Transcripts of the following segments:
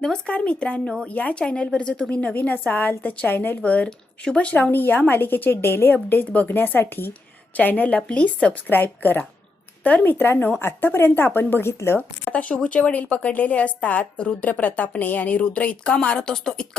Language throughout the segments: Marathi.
नमस्कार मित्रांनो, या चॅनलवर जर तुम्ही नवीन असाल तर चॅनलवर शुभ श्रावणी या मालिकेचे डेली अपडेट बघण्यासाठी चॅनलला प्लीज सबस्क्राईब करा. तर मित्रांनो, आत्तापर्यंत आपण बघितलं, आता शुभूचे वडील पकडलेले असतात रुद्र प्रतापने आणि रुद्र इतका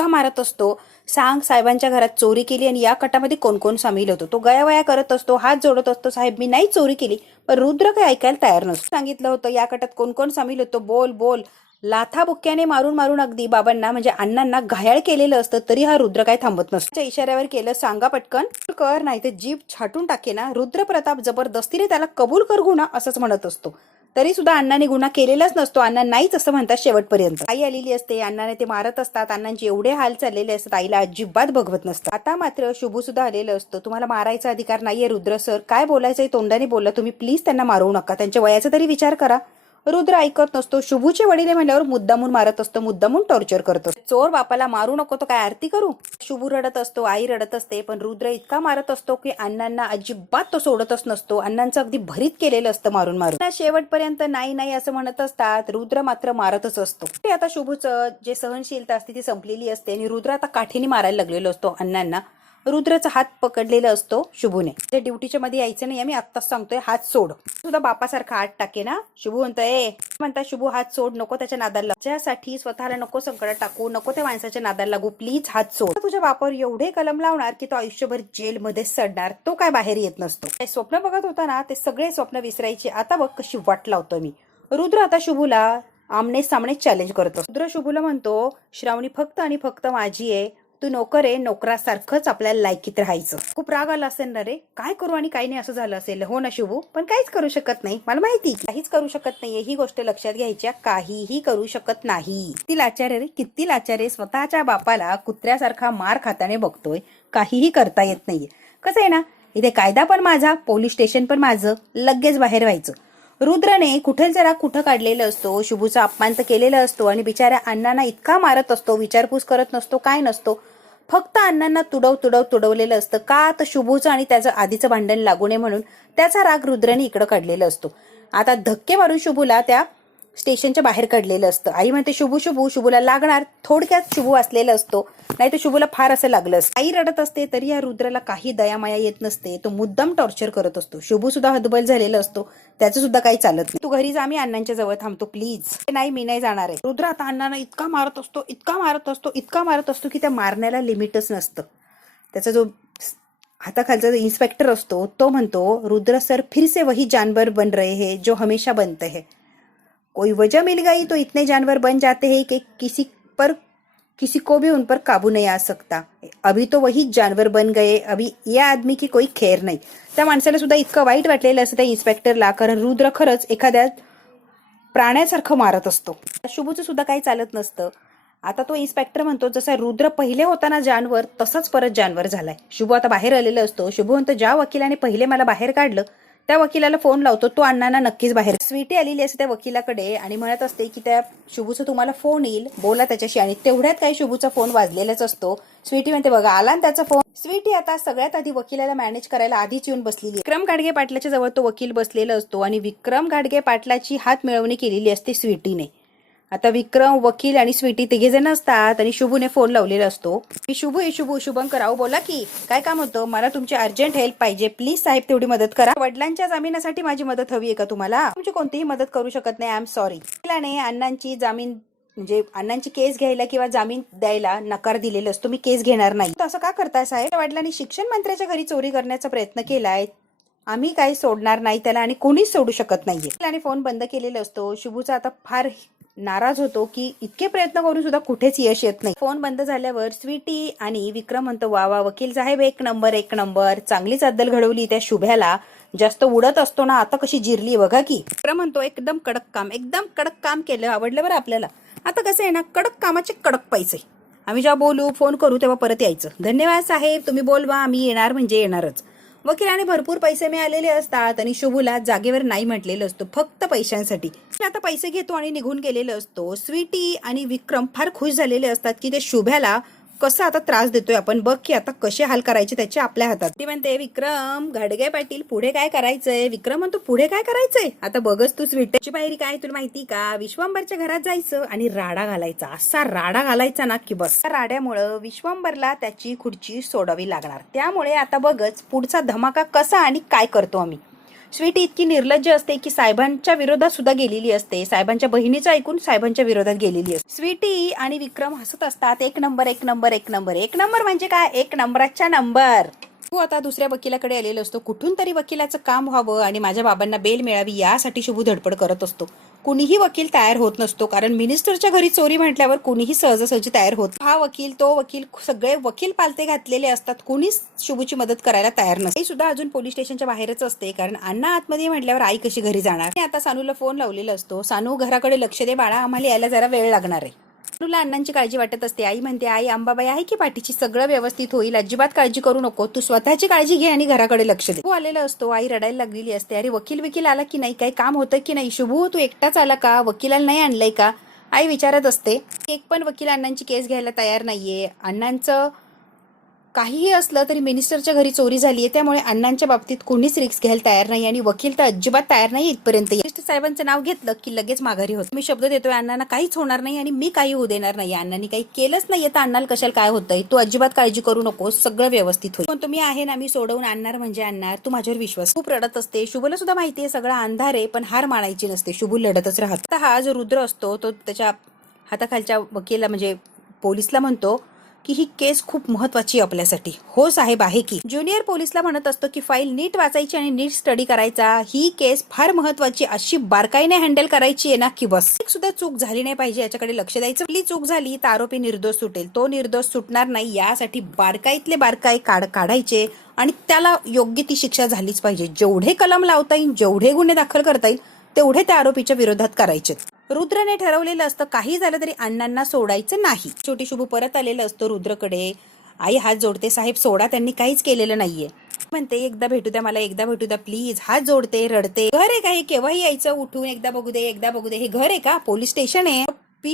मारत असतो. सांग साहेबांच्या घरात चोरी केली आणि या कटामध्ये कोण कोण सामील होतो. तो गयावया करत असतो, हात जोडत असतो, साहेब मी नाही चोरी केली. पण रुद्र काही ऐकायला तयार नसतो. सांगितलं होतं या कटात कोण कोण सामील होतो, बोल बोल. लाथा बुक्क्याने मारून मारून अगदी बाबांना म्हणजे अण्णांना घायाळ केलेलं असतं तरी हा रुद्र काय थांबत नसतो. इशाऱ्यावर केलं, सांगा पटकन कर नाही ते जीभ छाटून टाके ना. रुद्र प्रताप जबरदस्तीने त्याला कबूल कर गुन्हा असंच म्हणत असतो. तरी सुद्धा अण्णाने गुन्हा केलेलाच नसतो. अण्णा नाहीच असं म्हणतात शेवटपर्यंत. आई आलेली असते, अण्णाने ते मारत असतात. अण्णांचे एवढे हाल चाललेले असतात, आईला अजिबात बघवत नसतं. आता मात्र शुभू सुद्धा आलेलं असतं. तुम्हाला मारायचा अधिकार नाहीये रुद्र सर, काय बोलायचंय तोंडाने बोला तुम्ही, प्लीज त्यांना मारू नका, त्यांच्या वयाचा तरी विचार करा. रुद्र ऐकत नसतो. शुभूचे वडील म्हणल्यावर मुद्दामून मारत असतो, मुद्दामून टॉर्चर करतो. चोर बापाला मारू नको तो काय आरती करू. शुभू रडत असतो, आई रडत असते, पण रुद्र इतका मारत असतो की अण्णांना अजिबात तो सोडतच नसतो. अण्णांचं अगदी भरीत केलेलं असतं मारून मारून. शेवटपर्यंत नाही नाही असं म्हणत असतात, रुद्र मात्र मारतच असतो. ते आता शुभूचं जे सहनशीलता असते ती संपलेली असते आणि रुद्र आता काठीने मारायला लागलेलो असतो अण्णांना. रुद्रचा हात पकडलेला असतो शुभूने. ते ड्युटीच्या मध्ये यायचं नाही, आम्ही आत्ताच सांगतोय, हात सोड. सुद्धा बापासारखा हात टाके ना. शुभू म्हणतोय, म्हणता शुभू हात सोड, नको त्याच्या नादाला लागू. त्याच्यासाठी स्वतःला नको संकटात टाकू, नको त्या माणसाच्या नादाला लागू, प्लीज हात सोड. तुझ्या बापावर एवढे कलम लावणार की तो आयुष्यभर जेलमध्ये सडणार, तो काय बाहेर येत नसतो. स्वप्न बघत होता ना, ते सगळे स्वप्न विसरायचे. आता बघ कशी वाट लावतो मी. रुद्र आता शुभूला आमने सामने चॅलेंज करतो. रुद्र शुभूला म्हणतो, श्रावणी फक्त आणि फक्त माझी आहे, तू नोकर आहे, नोकरासारखंच आपल्याला लायकीत राहायचं. खूप राग आला असेल ना रे, काय करू आणि काही नाही असं झालं असेल. हो ना शुभू, पण काहीच करू शकत नाही, मला माहिती काहीच करू शकत नाहीये, ही गोष्ट लक्षात घ्यायच्या. काहीही करू शकत नाही. किती लाचार रे, किती लाचार आहे. स्वतःच्या बापाला कुत्र्यासारखा मार खाताने बघतोय, काहीही करता येत नाहीये. कसं आहे ना, इथे कायदा पण माझा, पोलीस स्टेशन पण माझं, लगेच बाहेर व्हायचं. रुद्रने कुठे जरा कुठं काढलेलं असतो, शुभूचा अपमान तर केलेला असतो आणि बिचाऱ्या अण्णांना इतका मारत असतो, विचारपूस करत नसतो, काय नसतो. फक्त अण्णांना तुडवलेलं असतं. का तर शुभूचं आणि त्याचं आधीचं भांडण लागू नये म्हणून त्याचा राग रुद्रने इकडं काढलेला असतो. आता धक्के मारून शुभूला त्या स्टेशनच्या बाहेर काढलेलं असतं. आई म्हणते शुभूला लागणार. थोडक्यात शुभू असलेला असतो, नाही तर शुभूला फार असं लागलं असतं. आई रडत असते तरी या रुद्राला काही दयामाया येत नसते. तो मुद्दाम टॉर्चर करत असतो. शुभू सुद्धा हतबल झालेला असतो, त्याचं सुद्धा काही चालत नाही. तू घरी जा, आम्ही अण्णांच्या जवळ थांबतो प्लीज. नाही मी नाही जाणार आहे. रुद्र आता अण्णांना इतका मारत असतो की त्या मारण्याला लिमिटच नसतं. त्याचा जो हाताखालचा जो इन्स्पेक्टर असतो तो म्हणतो, रुद्र सर फिर से वही जानवर बन रहे हैं जो हमेशा बनते हैं. कोई वजह मिल गई तो इतने जानवर बन जाते हैं कि किसी को भी उन पर काबू नहीं आ सकता. अभी तो वही जानवर बन गए, अभी या आदमी की कोई खैर नाही. त्या माणसाला सुद्धा इतकं वाईट वाटलेलं असतं त्या इन्स्पेक्टरला, कारण रुद्र खरंच एखाद्या प्राण्यासारखं मारत असतो. शुभूचं सुद्धा काही चालत नसतं. आता तो इन्स्पेक्टर म्हणतो, जसा रुद्र पहिले होता ना जानवर, तसंच परत जानवर झालाय. शुभू आता बाहेर आलेला असतो. शुभू म्हणतो, ज्या वकिलाने पहिले मला बाहेर काढलं त्या वकिलाला फोन लावतो, तो अण्णांना नक्कीच बाहेर. स्वीटी आलेली असते त्या वकिलाकडे आणि म्हणत असते की त्या शुभूचा तुम्हाला फोन येईल, बोला त्याच्याशी. आणि तेवढ्यात काही शुभूचा फोन वाजलेलाच असतो. स्वीटी म्हणते, बघा आला ना त्याचा फोन. स्वीटी आता सगळ्यात आधी वकिलाला मॅनेज करायला आधीच येऊन बसलेली. विक्रम घाडगे पाटलाच्या जवळ तो वकील बसलेला असतो आणि विक्रम घाडगे पाटलाची हात मिळवणी केलेली असते स्वीटीने. आता विक्रम, वकील आणि स्वीटी तिघे जण असतात आणि शुभूने फोन लावलेला असतो. शुभंकर राव बोला की, काय काम होतं, मला तुमची अर्जंट हेल्प पाहिजे, प्लीज साहेब तेवढी मदत करा. वडिलांच्या जामिनासाठी माझी मदत हवी आहे का तुम्हाला? तुमची कोणतीही मदत करू शकत नाही, आय एम सॉरी. वकिलाने अण्णांची जामीन म्हणजे अण्णांची केस घ्यायला किंवा जामीन द्यायला नकार दिलेला असतो. मी केस घेणार नाही. असं का करताय साहेब? वडिलांनी शिक्षण मंत्र्याच्या घरी चोरी करण्याचा प्रयत्न केलाय, आम्ही काही सोडणार नाही त्याला आणि कोणीच सोडू शकत नाहीये. आणि फोन बंद केलेला असतो. शुभूचा आता फार नाराज होतो की इतके प्रयत्न करून सुद्धा कुठेच यश येत नाही. फोन बंद झाल्यावर स्वीटी आणि विक्रम म्हणतो, वा वकील साहेब एक नंबर, चांगलीच अद्दल घडवली त्या शुभ्याला. जास्त उडत असतो ना, आता कशी जिरली बघा की. विक्रम म्हणतो, एकदम कडक काम केलं, आवडलं बरं आपल्याला. आता कसं आहे ना, कडक कामाचे कडक पैसे. आम्ही जेव्हा बोलू, फोन करू तेव्हा परत यायचं. धन्यवाद साहेब, तुम्ही बोलवा, आम्ही येणार म्हणजे येणारच. वकिलाने भरपूर पैसे मिळालेले असतात आणि शुभूला जागेवर नाही म्हटलेलं असतं, फक्त पैशांसाठी. आता पैसे घेतो आणि निघून गेलेलं असतो. स्वीटी आणि विक्रम फार खुश झालेले असतात की ते शुभ्याला कसं आता त्रास देतोय आपण, बघ की आता कसे हाल करायचे त्याचे आपल्या हातात. ती म्हणते, विक्रम घाडगे पाटील पुढे काय करायचंय? विक्रम म्हणतो, पुढे काय करायचंय? आता बघच तू स्वीटची पायरी काय तुला माहिती का? विश्वंभरच्या घरात जायचं आणि राडा घालायचा. असा राडा घालायचा ना की बस. राड्यामुळं विश्वंभरला त्याची खुर्ची सोडावी लागणार. त्यामुळे आता बघच पुढचा धमाका कसा आणि काय करतो आम्ही. स्वीटी इतकी निर्लज्ज असते की साहेबांच्या विरोधात सुद्धा गेलेली असते. साहेबांच्या बहिणीचं ऐकून साहेबांच्या विरोधात गेलेली असते. स्वीटी आणि विक्रम हसत असतात. एक नंबर एक नंबर एक नंबर एक नंबर म्हणजे काय? एक नंबराच्या नंबर. तू आता दुसऱ्या वकिलाकडे आलेला असतो. कुठून तरी वकिलाचं काम व्हावं आणि माझ्या बाबांना बेल मिळावी यासाठी शुभू धडपड करत असतो. कुणीही वकील तयार होत नसतो, कारण मिनिस्टरच्या घरी चोरी म्हटल्यावर कुणीही सहजासहजी तयार होत. हा वकील तो वकील सगळे वकील पालते घातलेले असतात. कुणीच शुभूची मदत करायला तयार नसते. आई सुद्धा अजून पोलीस स्टेशनच्या बाहेरच असते, कारण अण्णा आतमध्ये म्हटल्यावर आई कशी घरी जाणार. आता सानूला फोन लावलेला असतो. सानू घराकडे लक्ष दे बाळा, आम्हाला यायला जरा वेळ लागणार आहे. सानूला अण्णांची काळजी वाटत असते. आई म्हणते, आई अंबाबाई आहे की पाठीची, सगळं व्यवस्थित होईल, अजिबात काळजी करू नको, तू स्वतःची काळजी घे आणि घराकडे लक्ष दे. तू आलेला असतो. आई रडायला लागलेली असते. अरे वकील आला की नाही, काही काम होतं की नाही? शुभू तू एकटाच आला का? वकिलाला नाही आणलंय का? आई विचारत असते. एक पण वकील अण्णांची केस घ्यायला तयार नाहीये. अण्णांचं काहीही असलं तरी मिनिस्टरच्या घरी चोरी झालीये, त्यामुळे अण्णांच्या बाबतीत कोणीच रिस्क घ्यायला तयार नाही आणि वकील तर अजिबात तयार नाही इथपर्यंत. मिनिस्टर साहेबांचं नाव घेतलं की लगेच माघारी होत. मी शब्द देतोय अण्णांना काहीच होणार नाही आणि मी काही होऊ देणार नाही. अण्णांनी काही केलंच नाहीये तर अण्णाला कशाला काय होतंय? तू अजिबात काळजी करू नको, सगळं व्यवस्थित होईल. पण तुम्ही आहे ना, मी सोडवून आणणार म्हणजे आणणार, तू माझ्यावर विश्वास. खूप रडत असते. शुभूला सुद्धा माहितीये सगळा अंधार आहे, पण हार मानायची नसते. शुभू लढतच राहत. आता हा जो रुद्र असतो तो त्याच्या हाताखालच्या वकीलला म्हणजे पोलिसला म्हणतो की ही केस खूप महत्वाची आपल्यासाठी. हो साहेब आहे की. ज्युनियर पोलिसला म्हणत असतो की फाईल नीट वाचायची आणि नीट स्टडी करायचा. ही केस फार महत्वाची, अशी बारकाईने हँडल करायची आहे ना की बस. एक सुद्धा चूक झाली नाही पाहिजे याच्याकडे लक्ष द्यायचं. आपली चूक झाली तर आरोपी निर्दोष सुटेल, तो निर्दोष सुटणार नाही, यासाठी बारकाईतले बारकाई काढायचे आणि त्याला योग्य ती शिक्षा झालीच पाहिजे. जेवढे कलम लावता येईल, जेवढे गुन्हे दाखल करता येईल तेवढे त्या आरोपीच्या विरोधात करायचे. रुद्रने ठरवलेलं असतं काही झालं तरी अण्णांना सोडायचं नाही. छोटी शुभू परत आलेलं असतो रुद्रकडे. आई हात जोडते, साहेब सोडा, त्यांनी काहीच केलेलं नाहीये. म्हणते एकदा भेटू द्या मला, एकदा भेटू द्या प्लीज. हात जोडते, रडते. घर आहे का हे? केव्हाही यायचं उठून, एकदा बघू दे एकदा बघू दे. हे घर आहे का? पोलीस स्टेशन आहे.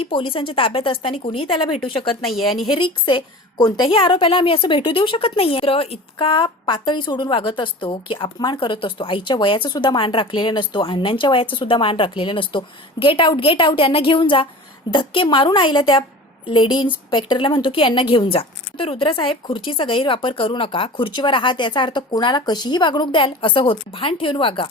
पोलिसांच्या ताब्यात असताना कुणीही त्याला भेटू शकत नाहीये आणि हे रिक्स आहे. कोणत्याही आरोपाला आम्ही असं भेटू देऊ शकत नाहीये. तर इतका पातळी सोडून वागत असतो की अपमान करत असतो. आईच्या वयाचा सुद्धा मान राखलेला नसतो, अण्णांच्या वयाचा सुद्धा मान राखलेला नसतो. गेट आउट यांना घेऊन जा. धक्के मारून आईला त्या लेडी इन्स्पेक्टरला म्हणतो की यांना घेऊन जा. तर रुद्र साहेब खुर्चीचा गैरवापर करू नका. खुर्चीवर आहात याचा अर्थ कुणाला कशीही वागणूक द्याल असं होत. भान ठेवून वागा.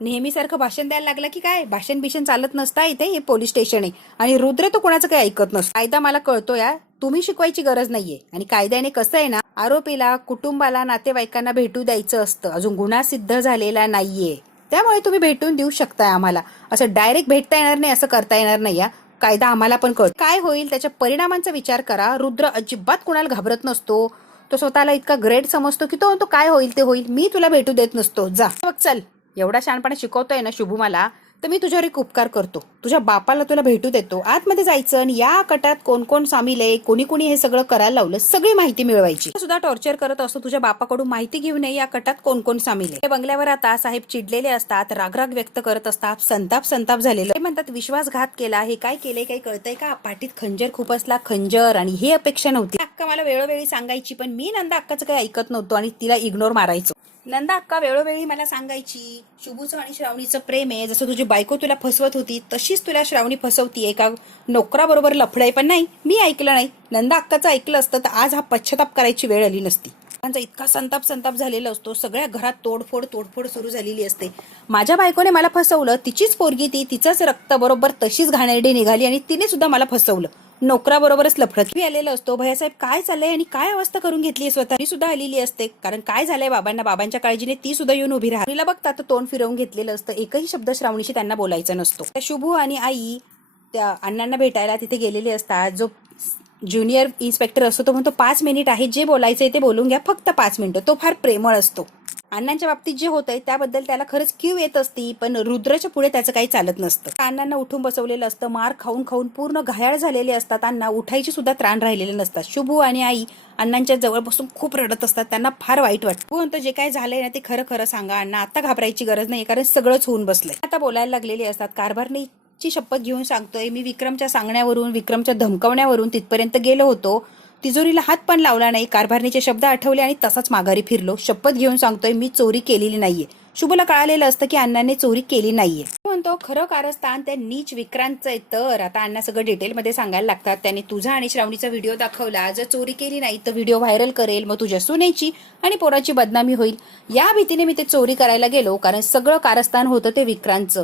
नेहमीसारखं भाषण द्यायला लागलं की काय? भाषण चालत नसता. इथे हे पोलीस स्टेशन आहे आणि रुद्र तो कोणाचं काही ऐकत नसतो. कायदा मला कळतो या, तुम्ही शिकवायची गरज नाहीये. आणि कायद्याने कसं आहे ना, आरोपीला कुटुंबाला नातेवाईकांना भेटू द्यायचं असतं. अजून गुन्हा सिद्ध झालेला नाहीये, त्यामुळे तुम्ही भेटून देऊ शकताय आम्हाला. असं डायरेक्ट भेटता येणार नाही, असं करता येणार नाही. या कायदा आम्हाला पण कळतो. काय होईल त्याच्या परिणामांचा विचार करा. रुद्र अजिबात कुणाला घाबरत नसतो. तो स्वतःला इतका ग्रेट समजतो की तो काय होईल ते होईल, मी तुला भेटू देत नसतो, जा मग चल. एवढा शहाणपणा शिकवतोय ना शुभू मला, तर मी तुझ्यावर एक उपकार करतो. तुझ्या बापाला तुला भेटू देतो. आतमध्ये जायचं आणि या कटात कोण कोण सामील आहे, कोणी हे सगळं करायला लावलं, सगळी माहिती मिळवायची. सुद्धा टॉर्चर करत असतो. तुझ्या बापाकडून माहिती घेऊन या कटात कोण कोण सामील आहे. बंगल्यावर आता साहेब चिडलेले असतात, रागराग व्यक्त करत असतात, संताप झालेलं. ते म्हणतात विश्वासघात केला, हे काय केलंय काही कळतंय का? पाठीत खंजर खूप असला, खंजर, आणि ही अपेक्षा नव्हती. अक्का मला वेळोवेळी सांगायची, पण मी नंदा अक्काचं काही ऐकत नव्हतो आणि तिला इग्नोर मारायचो. नंदा अक्का वेळोवेळी मला सांगायची शुभूचं आणि श्रावणीचं प्रेम आहे, जसं तुझी बायको तुला फसवत होती तशीच तुला श्रावणी फसवतीये. एका नोकराबरोबर लफडय. पण नाही, मी ऐकलं नाही. नंदा अक्काचं ऐकलं असतं तर आज हा पश्चाताप करायची वेळ आली नसती. त्यांचा इतका संताप झालेला असतो. सगळ्या घरात तोडफोड सुरू झालेली असते. माझ्या बायकोने मला फसवलं, तिचीच पोरगी ती, तिचंच रक्त बरोबर तशीच घाणेरडी निघाली आणि तिने सुद्धा मला फसवलं. नोकराबरोबरच लफडत आलेला असतो. भैयासाहेब काय चाललंय आणि काय अवस्था करून घेतली स्वतः. ती सुद्धा आलेली असते, कारण काय झालंय बाबांना, बाबांच्या काळजीने ती सुद्धा येऊन उभी राहा. तिला बघता तर तोंड फिरवून घेतलेलं असतं. एकही शब्द श्रावणीशी त्यांना बोलायचा नसतो. शुभू आणि आई त्या अण्णांना भेटायला तिथे गेलेले असतात. जो ज्युनियर इन्स्पेक्टर असतो तो म्हणतो 5 मिनिट आहे, जे बोलायचंय ते बोलून घ्या, फक्त 5 मिनिटं. तो फार प्रेमळ असतो. अण्णांच्या बाबतीत जे होतंय त्याबद्दल त्याला खरंच क्यू येत असती, पण रुद्रच्या पुढे त्याचं काही चालत नसतं. अण्णांना उठून बसवलेलं असतं. मार खाऊन पूर्ण घायाळ झालेले असतात. अण्णा उठायची सुद्धा त्राण राहिलेले नसतात. शुभू आणि आई अण्णांच्या जवळ बसून खूप रडत असतात. त्यांना फार वाईट वाटतं. म्हणतो जे काय झालंय ना ते खरं सांगा अण्णा, आता घाबरायची गरज नाही, कारण सगळंच होऊन बसलंय. आता बोलायला लागलेले असतात. कारभारने ची शपथ घेऊन सांगतोय, मी विक्रमच्या सांगण्यावरून, विक्रमच्या धमकावण्यावरून तिथपर्यंत गेलो होतो. तिजोरीला हात पण लावला नाही. कारभारणीचे शब्द आठवले आणि तसाच माघारी फिरलो. शपथ घेऊन सांगतोय, मी चोरी केलेली नाहीये. शुभला कळालेलं असतं की अण्णांनी चोरी केली नाहीये. म्हणतो खरं कारस्थान त्या नीच विक्रांतचं आहे. तर आता अण्णा सगळं डिटेलमध्ये सांगायला लागतात. त्यांनी तुझा आणि श्रावणीचा व्हिडिओ दाखवला. जर चोरी केली नाही तर व्हिडिओ व्हायरल करेल, मग तुझ्या सुनेची आणि पोराची बदनामी होईल. या भीतीने मी ते चोरी करायला गेलो, कारण सगळं कारस्थान होतं ते विक्रांतचं,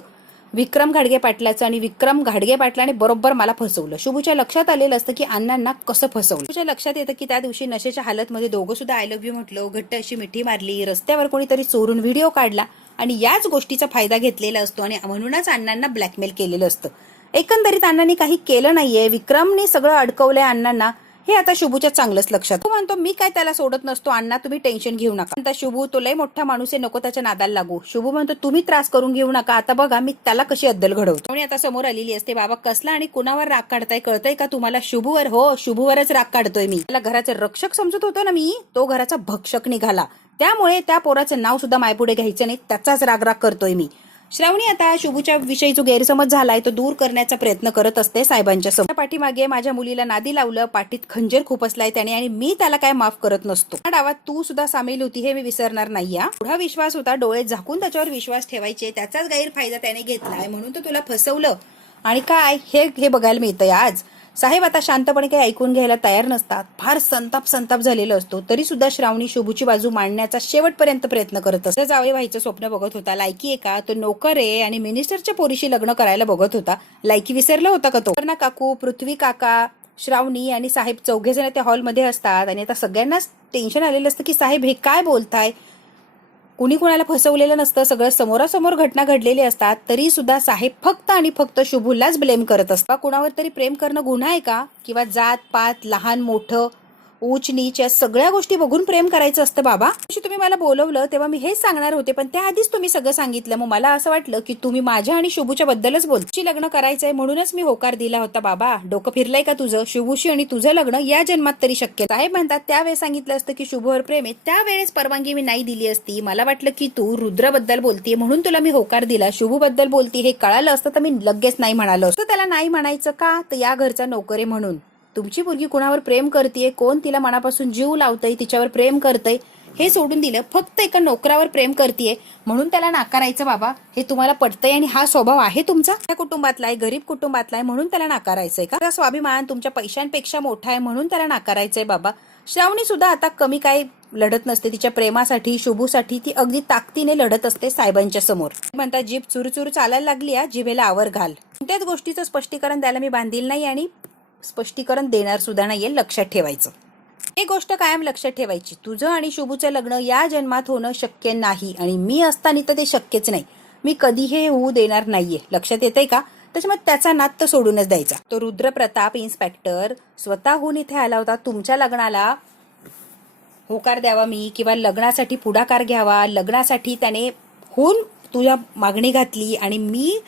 विक्रम घाडगे पाटलाचं. आणि विक्रम घाडगे पाटलाने बरोबर मला फसवलं. शुभूच्या लक्षात आलेलं असतं की अण्णांना कसं फसवलं. शुभूच्या लक्षात येतं की त्या दिवशी नशेच्या हालतमध्ये दोघं सुद्धा आय लव्ह यू म्हटलं, घट्ट अशी मिठी मारली, रस्त्यावर कोणीतरी चोरून व्हिडिओ काढला आणि याच गोष्टीचा फायदा घेतलेला असतो आणि म्हणूनच अण्णांना ब्लॅकमेल केलेलं असतं. एकंदरीत अण्णांनी काही केलं नाहीये, विक्रमने सगळं अडकवलंय अण्णांना, हे आता शुभूच्या चांगलंच लक्षात. तो म्हणतो मी काय त्याला सोडत नसतो अण्णा, तुम्ही टेन्शन घेऊ नका. म्हणता शुभू तो लय मोठा माणूस आहे, नको त्याच्या नादाला लागू. शुभू म्हणतो तुम्ही त्रास करून घेऊ नका, आता बघा मी त्याला कशी अद्दल घडवतो. आणि आता समोर आलेली असते. बाबा कसला आणि कुणावर राग काढताय कळतंय का तुम्हाला? शुभूवर. हो, शुभूवरच राग काढतोय मी. त्याला घराचं रक्षक समजत होतो ना मी, तो घराचा भक्षक निघाला. त्यामुळे त्या पोराचं नाव सुद्धा मायपुढे घ्यायचं नाही, त्याचाच राग करतोय मी. श्रावणी आता शुभूच्या विषयी जो गैरसमज झालाय तो दूर करण्याचा प्रयत्न करत असते साहेबांच्या समोर. पाठीमागे माझ्या मुलीला नादी लावलं, पाठीत खंजीर खुपसलाय त्याने आणि मी त्याला काय माफ करत नसतो. या डावात तू सुद्धा सामील होती हे मी विसरणार नाही. पुढा विश्वास होता, डोळे झाकून त्याच्यावर विश्वास ठेवायचे, त्याचाच गैरफायदा त्याने घेतलाय म्हणून तो तुला फसवलं. आणि काय हे बघायला मिळतंय आज. साहेब आता शांतपणे काही ऐकून घ्यायला तयार नसतात. फार संताप झालेला असतो, तरी सुद्धा श्रावणी शुभूची बाजू मांडण्याचा शेवटपर्यंत प्रयत्न करत असते. जावई व्हायचं स्वप्न बघत होता, लायकी आहे का? तो नोकर आहे आणि मिनिस्टरच्या पोरीशी लग्न करायला बघत होता, लायकी विसरला होता का तो? ना काकू, पृथ्वी काका, श्रावणी आणि साहेब चौघेजण त्या हॉलमध्ये असतात आणि आता सगळ्यांनाच टेन्शन आलेलं असतं की साहेब हे काय बोलताय. कुणी कुणाला फसवलेलं नसतं, सगळं समोरासमोर घटना घडलेली असतात, तरी सुद्धा साहेब फक्त आणि फक्त शुभूलाच ब्लेम करत असतात. कुणावर तरी प्रेम करणं गुन्हा आहे का? किंवा जात पात, लहान मोठं, उच नीच या सगळ्या गोष्टी बघून प्रेम करायचं असतं बाबा. तुम्ही मला बोलवलं तेव्हा मी हेच सांगणार होते, पण त्याआधीच तुम्ही सगळं सांगितलं. मग मला असं वाटलं की तुम्ही माझ्या आणि शुभूच्या बद्दलच बोलची. लग्न करायचंय म्हणूनच मी होकार दिला होता. बाबा डोकं फिरलंय का तुझं? शुभूशी आणि तुझं लग्न या जन्मात तरी शक्य. साहेब म्हणतात त्यावेळेस सांगितलं असतं की शुभूवर प्रेम आहे, त्यावेळेस परवानगी मी नाही दिली असती. मला वाटलं की तू रुद्रबद्दल बोलतीये म्हणून तुला मी होकार दिला. शुभूबद्दल बोलती हे कळालं असतं तर मी लगेच नाही म्हणालो असतो. त्याला नाही म्हणायचं का? तर या घरचा नोकर आहे म्हणून. तुमची मुलगी कुणावर प्रेम करतेय, कोण तिला मनापासून जीव लावतंय, तिच्यावर प्रेम करतंय हे सोडून दिलं, फक्त एका नोकरावर प्रेम करतेय म्हणून त्याला नाकारायचं. बाबा हे तुम्हाला पटतंय आणि हा स्वभाव आहे तुमचा? त्या कुटुंबातला आहे, गरीब कुटुंबातला आहे म्हणून त्याला नाकारायचंय का? स्वाभिमान तुमच्या पैशांपेक्षा मोठा आहे म्हणून त्याला नाकारायचंय. बाबा श्रावणी सुद्धा आता कमी काय लढत नसते, तिच्या प्रेमासाठी, शुभूसाठी ती अगदी ताकदीने लढत असते साहेबांच्या समोर. म्हणतात जीभ चुरू चालायला लागली, जिभेला आवर घाल. कोणत्याच गोष्टीचं स्पष्टीकरण द्यायला मी बांधील नाही आणि स्पष्टीकरण देणार सुद्धा नाहीये, लक्षात ठेवायचं. एक गोष्ट कायम लक्षात ठेवायची, तुझं आणि शुभूचं लग्न या जन्मात होणं शक्य नाही आणि मी असताना तर ते शक्यच नाही. मी कधी हे होऊ देणार नाहीये, लक्षात येतंय का? त्याच्यामुळे त्याचा नाद तर सोडूनच द्यायचा. तो रुद्रप्रताप इन्स्पेक्टर स्वतःहून इथे आला होता तुमच्या लग्नाला होकार द्यावा मी, किंवा लग्नासाठी पुढाकार घ्यावा, लग्नासाठी त्याने होऊन तुझ्या मागणी घातली आणि मी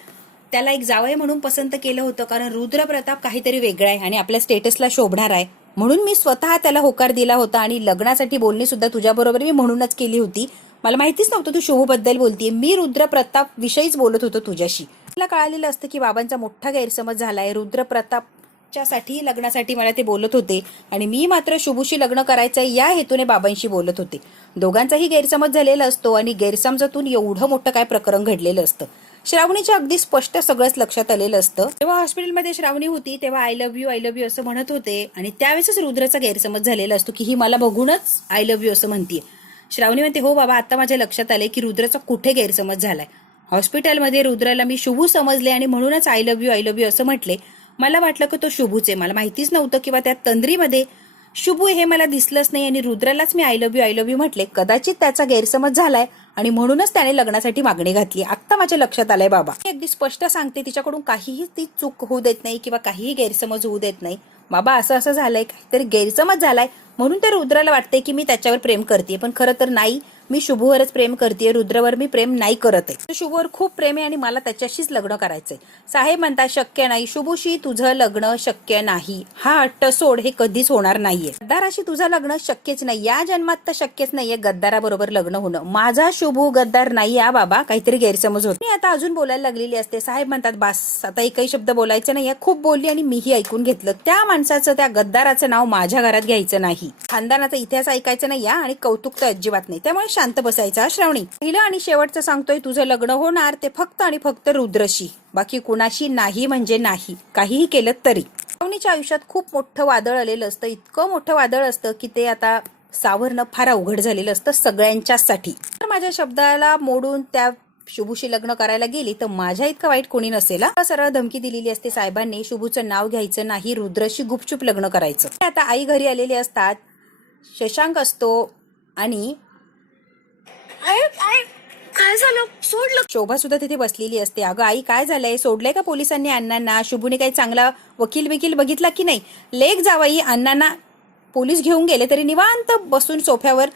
त्याला एक जावई म्हणून पसंत केलं होतं, कारण रुद्रप्रताप काहीतरी वेगळा आहे आणि आपल्या स्टेटसला शोभणार आहे म्हणून मी स्वतः त्याला होकार दिला होता. आणि लग्नासाठी बोलणी सुद्धा तुझ्याबरोबर मी म्हणूनच केली होती. मला माहितीच नव्हतं तू शुभूबद्दल बोलतीये, मी रुद्रप्रताप विषयीच बोलत होतो तुझ्याशी. मला कळालेलं असतं की बाबांचा मोठा गैरसमज झालाय, रुद्रप्रतापच्या साठी लग्नासाठी मला ते बोलत होते आणि मी मात्र शुभूशी लग्न करायचंय या हेतूने बाबांशी बोलत होते. दोघांचाही गैरसमज झालेला असतो आणि गैरसमजातून एवढं मोठं काय प्रकरण घडलेलं असतं. श्रावणीच्या अगदी स्पष्ट सगळंच लक्षात आलेलं असतं. जेव्हा हॉस्पिटलमध्ये श्रावणी होती तेव्हा आय लव्ह यू असं म्हणत होते आणि त्यावेळेसच रुद्राचा गैरसमज झालेला असतो की ही मला बघूनच आय लव्ह यू असं म्हणतीये. श्रावणी म्हणते हो बाबा आता माझ्या लक्षात आले की रुद्राचा कुठे गैरसमज झालाय. हॉस्पिटलमध्ये रुद्राला मी शुभू समजले आणि म्हणूनच आय लव्ह यू असं म्हटले. मला वाटलं की तो शुभूचे, मला माहितीच नव्हतं किंवा त्या तंद्रीमध्ये शुभू हे मला दिसलंच नाही आणि रुद्रालाच मी आय लव्ह यू म्हटले. कदाचित त्याचा गैरसमज झालाय आणि म्हणूनच त्याने लग्नासाठी मागणी घातली. आता माझ्या लक्षात आलंय बाबा. मी अगदी स्पष्ट सांगते, तिच्याकडून काहीही ती चूक होऊ देत नाही किंवा काहीही गैरसमज होऊ देत नाही. बाबा असं झालंय, काहीतरी गैरसमज झालाय म्हणून त्या रुद्राला वाटते की मी त्याच्यावर प्रेम करते, पण खरं तर नाही. मी शुभूवरच प्रेम करते, रुद्रवर मी प्रेम नाही करत आहे. शुभूवर खूप प्रेम आहे आणि मला त्याच्याशीच लग्न करायचंय. साहेब म्हणतात शक्य नाही, शुभूशी तुझं लग्न शक्य नाही. हा अट्ट सोड, हे कधीच होणार नाहीये. गद्दाराशी तुझं लग्न शक्यच नाही, या जन्मात तर शक्यच नाहीये गद्दाराबरोबर लग्न होणं. माझा शुभू गद्दार नाही या बाबा, काहीतरी गैरसमज होतो. मी आता अजून बोलायला लागलेली असते. साहेब म्हणतात बास, आता एकही शब्द बोलायचं नाही. खूप बोलली आणि मीही ऐकून घेतलं. त्या माणसाचं, त्या गद्दाराचं नाव माझ्या घरात घ्यायचं नाही. खानदानाचा इतिहास ऐकायचं नाही या, आणि कौतुक तर अजिबात नाही. त्यामुळे शांत बसायचा. श्रावणी, पहिलं आणि शेवटचं सांगतोय, तुझं लग्न होणार ते फक्त आणि फक्त रुद्रशी, बाकी कुणाशी नाही म्हणजे नाही, काहीही केलं तरी. श्रावणीच्या आयुष्यात खूप मोठं वादळ आलेलं असतं. इतकं मोठं वादळ असतं की ते आता सावरणं फार अवघड झालेलं असतं सगळ्यांच्यासाठी. तर माझ्या शब्दाला मोडून त्या शुभूशी लग्न करायला गेली तर माझ्या इतकं वाईट कोणी नसेल. सरळ धमकी दिलेली असते साहेबांनी, शुभूचं नाव घ्यायचं नाही, रुद्रशी गुपचूप लग्न करायचं. आता आई घरी आलेली असतात. शशांक असतो आणि काय झालं, सोडलं. शोभा सुद्धा तिथे बसलेली असते. अगं आई, काय झालंय, सोडलंय का पोलिसांनी अण्णांना? शुभूने काही चांगला वकील बघितला की नाही? लेक जावई अण्णांना पोलीस घेऊन गेले तरी निवांत बसून सोफ्यावर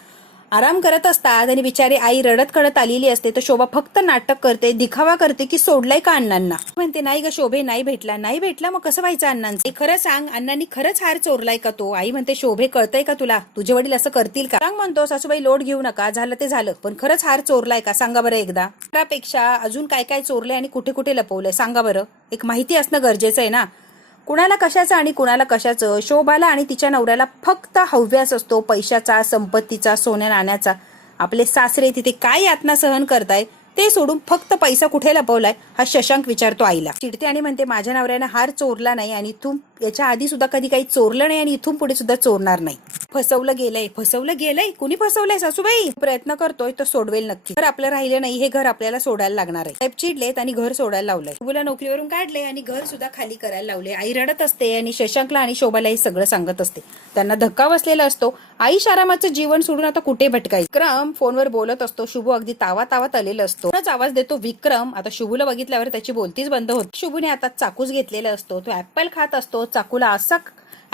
आराम करत असतात आणि बिचारी आई रडत कळत आलेली असते. तर शोभा फक्त नाटक करते, दिखावा करते की सोडलाय का अण्णांना. म्हणते नाही ग शोभे, नाही भेटला मग कसं व्हायचं अण्णांचं? खरं सांग, अण्णांनी खरंच हार चोरलाय का तो? आई म्हणते शोभे, कळतंय का तुला? तुझे वडील असं करतील का? सांग म्हणतो सासूबाई, लोट घेऊ नका, झालं ते झालं, पण खरंच हार चोरलाय का सांगा बरं एकदा. त्यापेक्षा अजून काय काय चोरलंय आणि कुठे कुठे लपवलंय सांगा बरं. एक माहिती असणं गरजेचं आहे ना. कुणाला कशाचं आणि कुणाला कशाचं. शोभाला आणि तिच्या नवऱ्याला फक्त हव्यास असतो पैशाचा, संपत्तीचा, सोन्या नाण्याचा. आपले सासरे तिथे काय यातना सहन करताय ते सोडून फक्त पैसा कुठे लपवलाय हा शशांक विचारतो आईला. चिडते आणि म्हणते माझ्या नवऱ्यानं हार चोरला नाही आणि इथून याच्या आधी सुद्धा कधी काही चोरलं नाही आणि इथून पुढे सुद्धा चोरणार नाही. फसवलं गेलंय. कुणी फसवलंय सासूबाई? प्रयत्न करतोय तर सोडवेल नक्की. घर आपलं राहिलं नाही, हे घर आपल्याला सोडायला लागणार आहे. साहेब चिडलेत आणि घर सोडायला लावलंय. शुभूला नोकरीवरून काढले आणि घर सुद्धा खाली करायला लावले. आई रडत असते आणि शशांकला आणि शोभाला हे सगळं सांगत असते. त्यांना धक्का बसलेला असतो. आई आरामाचं जीवन सोडून आता कुठे भटकायचं. विक्रम फोनवर बोलत असतो. शुभू अगदी तावात आलेला असतो. आवाज देतो विक्रम. आता शुभूला बघितल्यावर त्याची बोलतीच बंद होते. शुभूने आता चाकूच घेतलेला असतो. तो ऍपल खात असतो. चाकूला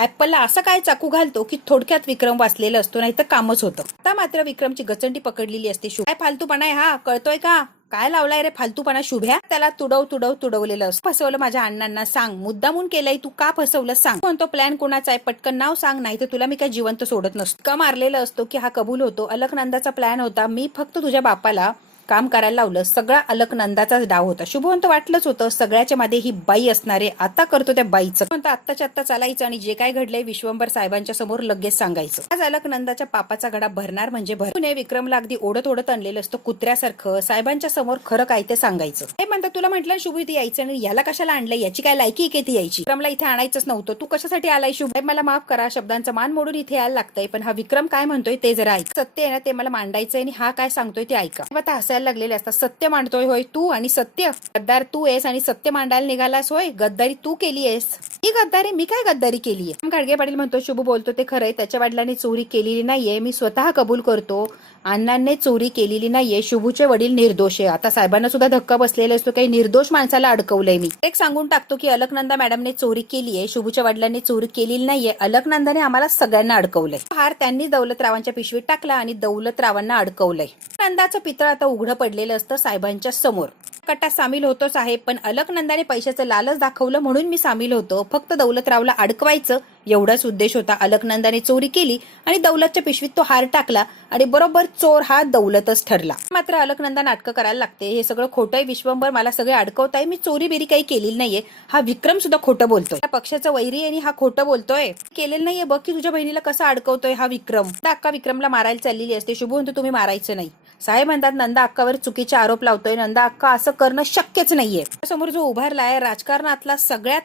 ऍपलला असं काय चाकू घालतो की थोडक्यात विक्रम वाचलेला असतो, नाही तर कामच होतं. आता मात्र विक्रमची गचंडी पकडलेली असते. काय फालतूपणा आहे हा, कळतोय का? काय लावलाय रे फालतूपणा शुभ्या? त्याला तुडवलेलं असतं. फसवलं माझ्या अण्णांना, सांग मुद्दामून केलंय, तू का फसवलं सांग. म्हणतो प्लॅन कोणाचा आहे, पटकन नाव सांग, नाही तर तुला मी काय जिवंत सोडत नसतो. का मारलेलं असतो की हा कबूल होतो. अलकनंदाचा प्लॅन होता, मी फक्त तुझ्या बापाला काम करायला लावलं. सगळा अलकनंदाचाच डाव होता. शुभवंत वाटलंच होतं सगळ्याच्या मध्ये ही बाई असणारे. आता करतो त्या बाईचं. म्हणतो आत्ताच्या आत्ता चालायचं आणि जे काय घडलंय विश्वंभर साहेबांच्या समोर लगेच सांगायचं. आज अलकनंदाच्या पापाचा गडा भरणार म्हणजे पुणे विक्रमला अगदी ओढत आणलेलं असतं कुत्र्यासारखं. साहेबांच्या समोर खरं काय ते सांगायचं. हे म्हणतात तुला म्हटलं शुभ इथे यायचं आणि याला कशाला आणलंय, याची काय लायकी की ती यायची. विक्रमला इथे आणायचंच नव्हतं, तू कशासाठी आलाय शुभ? मला माफ करा, शब्दांचा मान मोडून इथे यायला लागतंय, पण हा विक्रम काय म्हणतोय ते जरा ऐक. सत्य आहे ना ते मला मांडायचंय आणि हा काय सांगतोय ते ऐका. आता हसायला लागलेले असतात. सत्य मांडतोय होय तू, आणि सत्य गद्दार तू आहेस आणि सत्य मांडायला निघालास होय. गद्दारी तू केली आहेस. ही गद्दारी, मी काय गद्दारी केलीये? गाडगे पाटील म्हणतो शुभ बोलतो ते खरंय, त्याच्या वडिलांनी चोरी केलेली नाहीये, मी स्वतः कबूल करतो. अण्णांनी चोरी केलेली नाहीये, शुभूचे वडील निर्दोष आहे. आता साहेबांना सुद्धा धक्का बसलेला असतो, काही निर्दोष माणसाला अडकवलंय मी. एक सांगून टाकतो की अलकनंदा मॅडमने चोरी केली आहे, शुभूच्या वडिलांनी चोरी केलेली नाहीये. अलकनंदाने आम्हाला सगळ्यांना अडकवलंय. हार त्यांनी दौलतरावांच्या पिशवीत टाकला आणि दौलतरावांना अडकवलंय. नंदाचं पितळ आता उघडं पडलेलं असतं साहेबांच्या समोर. कट्टा सामील होतो साहेब, पण अलकनंदाने पैशाचं लालच दाखवलं म्हणून मी सामील होतो. फक्त दौलतरावला अडकवायचं एवढाच उद्देश होता. अलकनंदाने चोरी केली आणि दौलतच्या पिशवीत तो हार टाकला आणि बरोबर चोर हा दौलतच ठरला. मात्र अलकनंदा नाटकं करायला लागते. हे सगळं खोटं आहे विश्वंभर, मला सगळे अडकवताय, मी चोरी बिरी काही केलेली नाहीये. हा विक्रम सुद्धा खोटं बोलतोय. त्या पक्षाचा वैरी आणि हा खोटं बोलतोय. केलेलं नाहीये, बघ की तुझ्या बहिणीला कसं अडकवतोय हा विक्रम. अक्का विक्रमला मारायला चाललेली असते. शुभ म्हणतो तुम्ही मारायचं नाही. साहेब म्हणतात नंदा अक्कावर चुकीचे आरोप लावतोय. नंदा अक्का असं करणं शक्यच नाहीये. समोर जो उभारलाय राजकारणातला सगळ्यात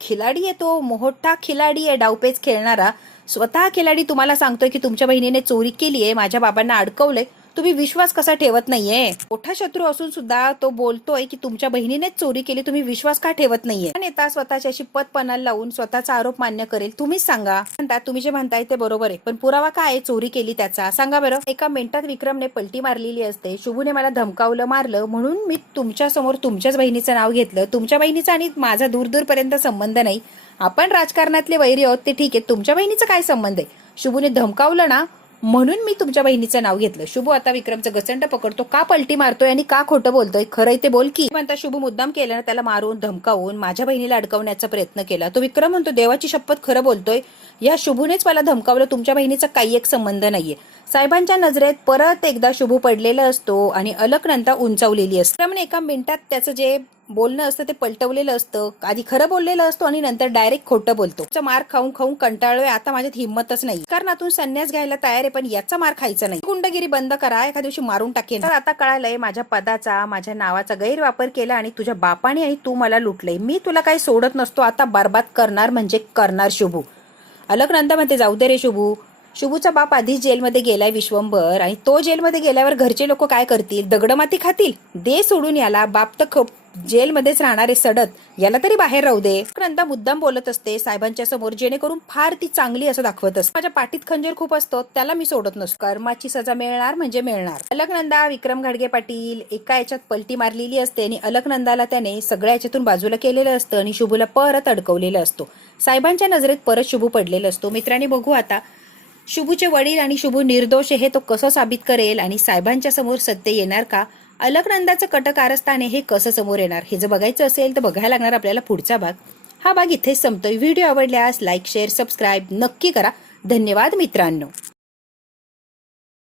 खिलाडी आहे, तो मोठा खिलाडी आहे, डावपेच खेळणारा स्वतः खिलाडी तुम्हाला सांगतोय की तुमच्या बहिणीने चोरी केली आहे, माझ्या बाबांना अडकवलंय. तुम्ही विश्वास कसा ठेवत नाहीये? मोठा शत्रू असून सुद्धा तो बोलतोय की तुमच्या बहिणीनेच चोरी केली, तुम्ही विश्वास का ठेवत नाहीये? नेता स्वतःची अशी पदपणाला लावून स्वतःचा आरोप मान्य करेल. तुम्हीच सांगा. म्हणतात तुम्ही जे म्हणताय ते बरोबर आहे, पण पुरावा काय आहे चोरी केली त्याचा सांगा बरं. एका मिनिटात विक्रमने पलटी मारलेली असते. शुभूने मला धमकावलं, मारलं म्हणून मी तुमच्या समोर तुमच्याच बहिणीचं नाव घेतलं. तुमच्या बहिणीचा आणि माझा दूरपर्यंत संबंध नाही. आपण राजकारणातले वैरी आहोत ते ठीक आहे, तुमच्या बहिणीचा काय संबंध आहे? शुभूने धमकावलं ना म्हणून मी तुमच्या बहिणीचं नाव घेतलं. शुभू आता विक्रमचं गचंड पकडतो. का पलटी मारतोय आणि का खोटं बोलतोय? खरंय ते बोल की. म्हणता शुभू मुद्दाम केलं ना, त्याला मारून धमकावून माझ्या बहिणीला अडकवण्याचा प्रयत्न केला. तो विक्रम म्हणतो देवाची शपथ खरं बोलतोय, या शुभूनेच मला धमकावलं, तुमच्या बहिणीचा काही एक संबंध नाहीये. साहेबांच्या नजरेत परत एकदा शुभू पडलेला असतो आणि अलकनंदा उंचावलेली असते. विक्रमने एका मिनिटात त्याचं जे बोलणं असतं ते पलटवलेलं असतं. आधी खरं बोललेलं असतो आणि नंतर डायरेक्ट खोटं बोलतो. मार खाऊन खाऊन कंटाळलोय, आता माझ्यात हिंमतच नाही, कारणातून संन्यास घ्यायला तयार आहे, पण याचा मार खायचा नाही. गुंडगिरी बंद करा, एखाद्या दिवशी मारून टाकेन. तर आता कळालंय माझ्या पदाचा, माझ्या नावाचा गैरवापर केला आणि तुझ्या बापाने आणि तू मला लुटलंय. मी तुला काही सोडत नसतो, आता बर्बाद करणार म्हणजे करणार. शुभू अलकनंदा म्हणते जाऊ दे रे शुभू. शुभूचा बाप आधीच जेलमध्ये गेलाय विश्वंभर, आणि तो जेलमध्ये गेल्यावर घरचे लोक काय करतील? दगडमाती खातील. दे सोडून याला, बाप तर जेलमध्येच राहणारे सडत, याला तरी बाहेर राहू दे. अलकनंदा मुद्दाम बोलत असते साहेबांच्या समोर, जेणेकरून फार ती चांगली असं दाखवत असते. माझ्या पाठीत खंजीर खूप असतो, त्याला मी सोडत नसतो. कर्माची सजा मिळणार म्हणजे मिळणार. अलकनंदा विक्रम घाडगे पाटील एका याच्यात पलटी मारलेली असते आणि अलकनंदाला त्याने सगळ्या याच्यातून बाजूला केलेलं असतं आणि शुभूला परत अडकवलेलं असतो. साहेबांच्या नजरेत परत शुभू पडलेला असतो. मित्रांनी बघू आता शुभूचे वडील आणि शुभू निर्दोष हे तो कसं साबित करेल आणि साहेबांच्या समोर सत्य येणार का? अलकनंदाचं कट कारस्थान हे कसं समोर येणार? हे जर बघायचं असेल तर बघायला लागणार आपल्याला पुढचा भाग. हा भाग इथेच संपतोय. व्हिडिओ आवडल्यास लाईक शेअर सबस्क्राईब नक्की करा. धन्यवाद मित्रांनो.